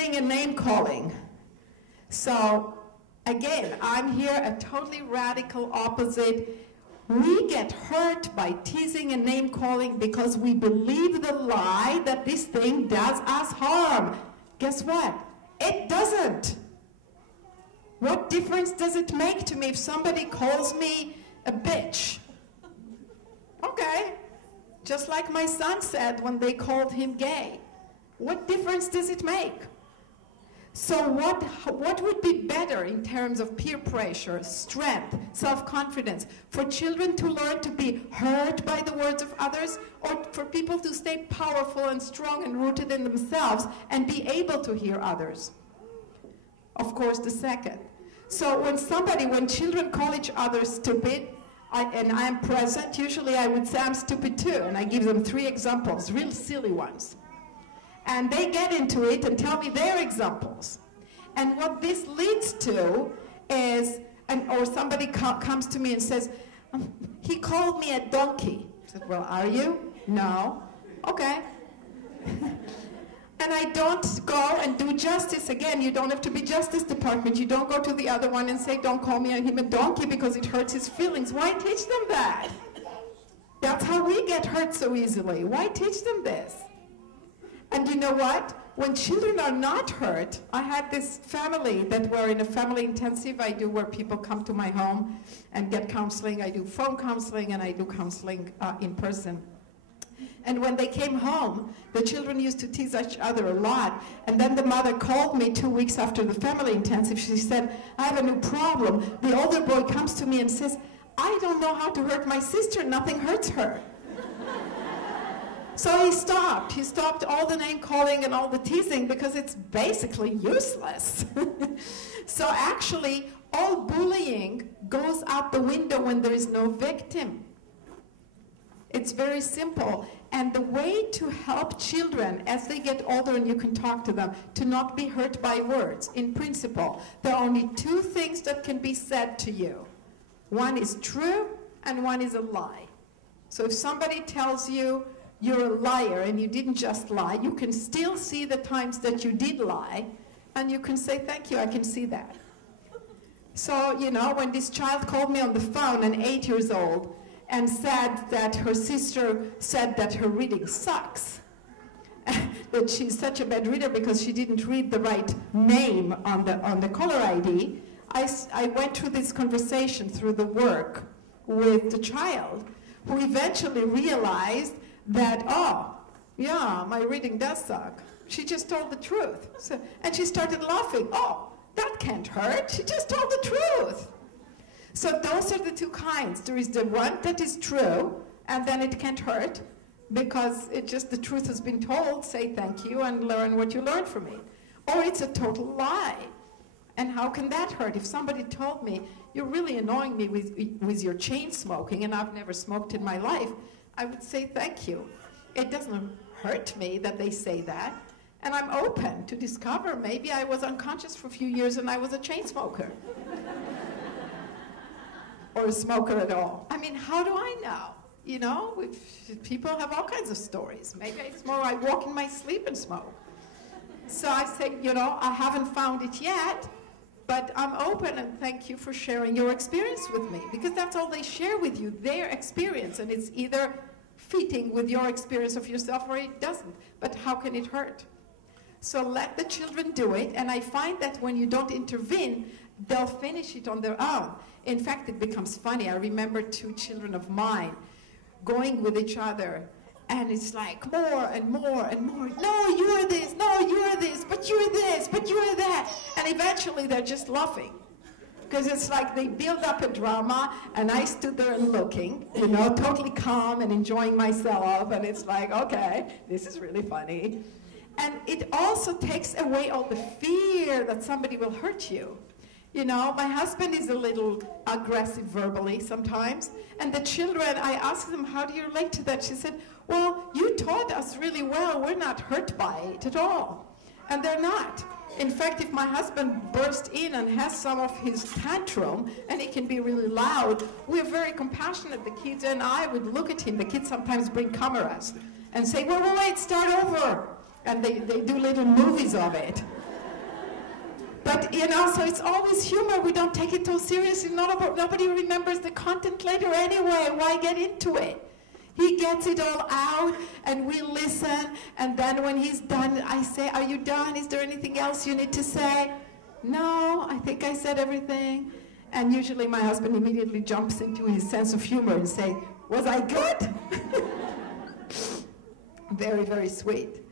teasing and name calling. So again, I'm here a totally radical opposite. We get hurt by teasing and name calling because we believe the lie that this thing does us harm. Guess what? It doesn't. What difference does it make to me if somebody calls me a bitch? Okay. Just like my son said when they called him gay. What difference does it make? So what would be better in terms of peer pressure, strength, self-confidence, for children to learn to be hurt by the words of others, or for people to stay powerful and strong and rooted in themselves and be able to hear others? Of course, the second. So when children call each other stupid, and I'm present, usually I would say I'm stupid too, and I give them 3 examples, real silly ones. And they get into it and tell me their examples. And what this leads to is, or somebody comes to me and says, he called me a donkey. I said, well, are you? No. Okay. And I don't go and do justice. Again, you don't have to be Justice Department. You don't go to the other one and say, don't call me him a donkey because it hurts his feelings. Why teach them that? That's how we get hurt so easily. Why teach them this? And you know what? When children are not hurt, I had this family that were in a family intensive I do where people come to my home and get counseling. I do phone counseling and I do counseling in person. And when they came home, the children used to tease each other a lot. And then the mother called me 2 weeks after the family intensive. She said, I have a new problem. The older boy comes to me and says, I don't know how to hurt my sister. Nothing hurts her. So he stopped. He stopped all the name calling and all the teasing because it's basically useless. So actually, all bullying goes out the window when there is no victim. It's very simple. And the way to help children as they get older and you can talk to them, to not be hurt by words, in principle, there are only 2 things that can be said to you. One is true and one is a lie. So if somebody tells you you're a liar and you didn't just lie, you can still see the times that you did lie, and you can say, thank you, I can see that. So, you know, when this child called me on the phone, an 8 years old, and said that her sister said that her reading sucks, that she's such a bad reader because she didn't read the right name on the caller ID, I went through this conversation through the work with the child, who eventually realized that, oh, yeah, my reading does suck. She just told the truth. So, and she started laughing. Oh, that can't hurt. She just told the truth. So those are the 2 kinds. There is the one that is true, and then it can't hurt, because the truth has been told. Say thank you and learn what you learned from it. Or it's a total lie. And how can that hurt? If somebody told me, you're really annoying me with your chain smoking, and I've never smoked in my life, I would say thank you. It doesn't hurt me that they say that. And I'm open to discover maybe I was unconscious for a few years and I was a chain smoker. Or a smoker at all. I mean, how do I know? You know, people have all kinds of stories. Maybe it's more I walk in my sleep and smoke. So I say, you know, I haven't found it yet, but I'm open, and thank you for sharing your experience with me, because that's all they share with you, their experience, and it's either fitting with your experience of yourself or it doesn't. But how can it hurt? So let the children do it, and I find that when you don't intervene, they'll finish it on their own. In fact, it becomes funny. I remember 2 children of mine going with each other, and it's like more and more and more. No, you're this. No, you're this. But you're this. But you're that. And eventually they're just laughing. Because it's like they build up a drama, and I stood there and looking, you know, totally calm and enjoying myself. And it's like, okay, this is really funny. And it also takes away all the fear that somebody will hurt you. You know, my husband is a little aggressive verbally sometimes. And the children, I asked them, how do you relate to that? She said, well, you taught us really well. We're not hurt by it at all. And they're not. In fact, if my husband bursts in and has some of his tantrum, and he can be really loud, we're very compassionate. The kids and I would look at him. The kids sometimes bring cameras and say, wait, start over. And they do little movies of it. But, you know, so it's always humor. We don't take it too seriously. Nobody remembers the content later anyway. Why get into it? He gets it all out, and we listen, and then when he's done, I say, are you done? Is there anything else you need to say? No, I think I said everything. And usually my husband immediately jumps into his sense of humor and say, was I good? Very, very sweet.